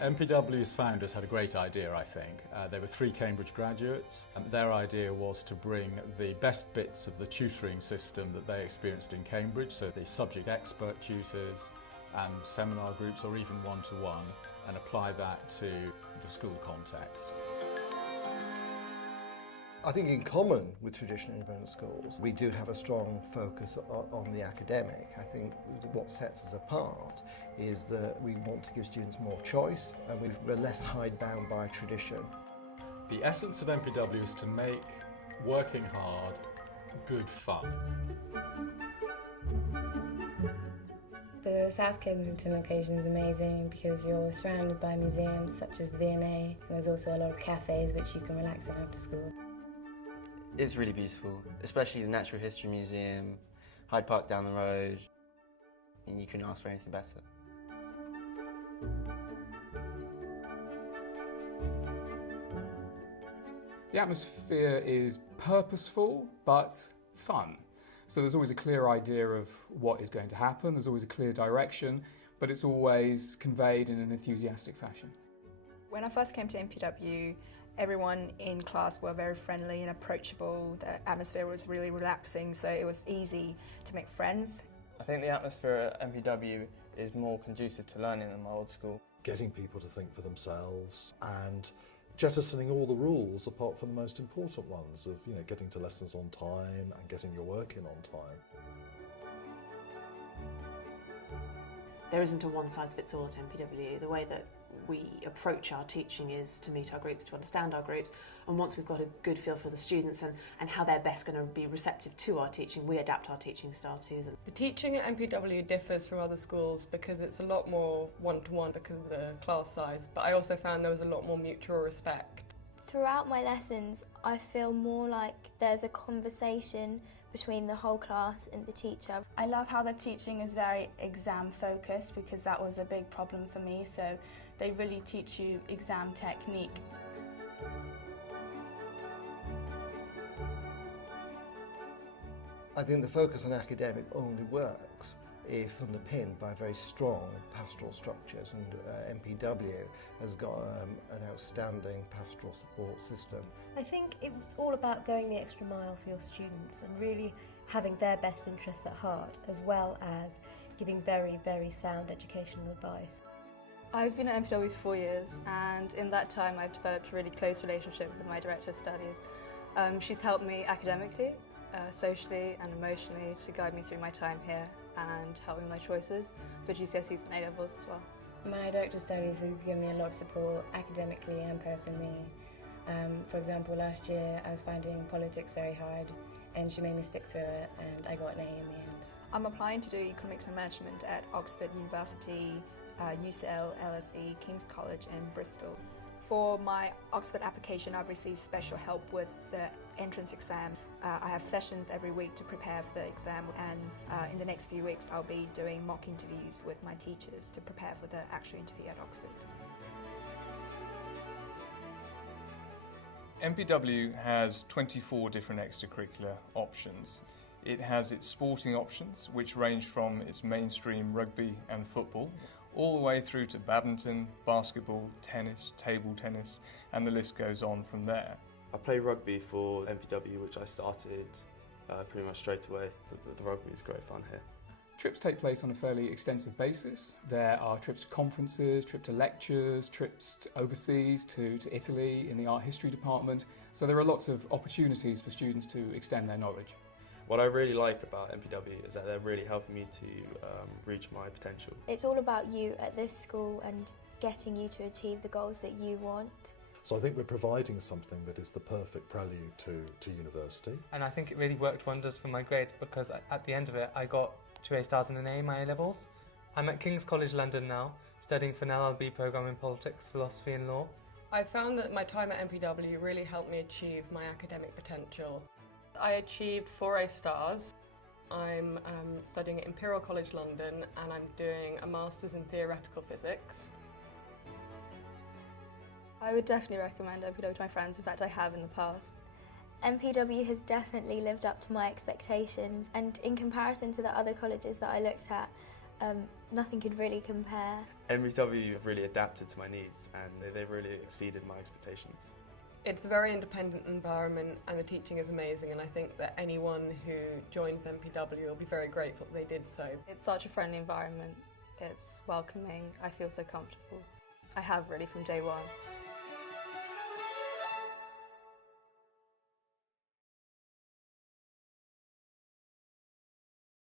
MPW's founders had a great idea, I think. They were 3 Cambridge graduates, and their idea was to bring the best bits of the tutoring system that they experienced in Cambridge, so the subject expert tutors and seminar groups or even one-to-one, and apply that to the school context. I think in common with traditional independent schools, we do have a strong focus on the academic. I think what sets us apart is that we want to give students more choice and we're less hidebound by tradition. The essence of MPW is to make working hard good fun. The South Kensington location is amazing because you're surrounded by museums such as the V&A, and there's also a lot of cafes which you can relax in after school. It's really beautiful, especially the Natural History Museum, Hyde Park down the road, and you couldn't ask for anything better. The atmosphere is purposeful but fun. So there's always a clear idea of what is going to happen, there's always a clear direction, but it's always conveyed in an enthusiastic fashion. When I first came to MPW, everyone in class were very friendly and approachable. The atmosphere was really relaxing, so it was easy to make friends. I think the atmosphere at MPW is more conducive to learning than my old school. Getting people to think for themselves and jettisoning all the rules apart from the most important ones of, getting to lessons on time and getting your work in on time. There isn't a one-size-fits-all at MPW. The way that we approach our teaching is to meet our groups, to understand our groups, and once we've got a good feel for the students and how they're best going to be receptive to our teaching, we adapt our teaching style to them. The teaching at MPW differs from other schools because it's a lot more one-to-one because of the class size, but I also found there was a lot more mutual respect. Throughout my lessons, I feel more like there's a conversation between the whole class and the teacher. I love how the teaching is very exam focused because that was a big problem for me, so they really teach you exam technique. I think the focus on academic only works if underpinned by very strong pastoral structures, and MPW has got an outstanding pastoral support system. I think it's all about going the extra mile for your students and really having their best interests at heart, as well as giving very, very sound educational advice. I've been at MPW for 4 years, and in that time I've developed a really close relationship with my Director of Studies. She's helped me academically, socially and emotionally to guide me through my time here and help me with my choices for GCSEs and A-levels as well. My Director of Studies has given me a lot of support academically and personally. For example, last year I was finding politics very hard and she made me stick through it and I got an A in the end. I'm applying to do Economics and Management at Oxford University, UCL, LSE, King's College and Bristol. For my Oxford application, I've received special help with the entrance exam. I have sessions every week to prepare for the exam, and in the next few weeks I'll be doing mock interviews with my teachers to prepare for the actual interview at Oxford. MPW has 24 different extracurricular options. It has its sporting options, which range from its mainstream rugby and football, all the way through to badminton, basketball, tennis, table tennis, and the list goes on from there. I play rugby for MPW, which I started pretty much straight away. The rugby is great fun here. Trips take place on a fairly extensive basis. There are trips to conferences, trips to lectures, trips to overseas to Italy in the art history department. So there are lots of opportunities for students to extend their knowledge. What I really like about MPW is that they're really helping me to reach my potential. It's all about you at this school and getting you to achieve the goals that you want. So I think we're providing something that is the perfect prelude to university. And I think it really worked wonders for my grades because at the end of it I got 2 A stars and an A in my A-levels. I'm at King's College London now, studying for an LLB programme in Politics, Philosophy and Law. I found that my time at MPW really helped me achieve my academic potential. I achieved 4 A stars. I'm studying at Imperial College London and I'm doing a Masters in Theoretical Physics. I would definitely recommend MPW to my friends, in fact I have in the past. MPW has definitely lived up to my expectations, and in comparison to the other colleges that I looked at, Nothing could really compare. MPW have really adapted to my needs and they've really exceeded my expectations. It's a very independent environment and the teaching is amazing, and I think that anyone who joins MPW will be very grateful that they did so. It's such a friendly environment, it's welcoming, I feel so comfortable. I have really from day one.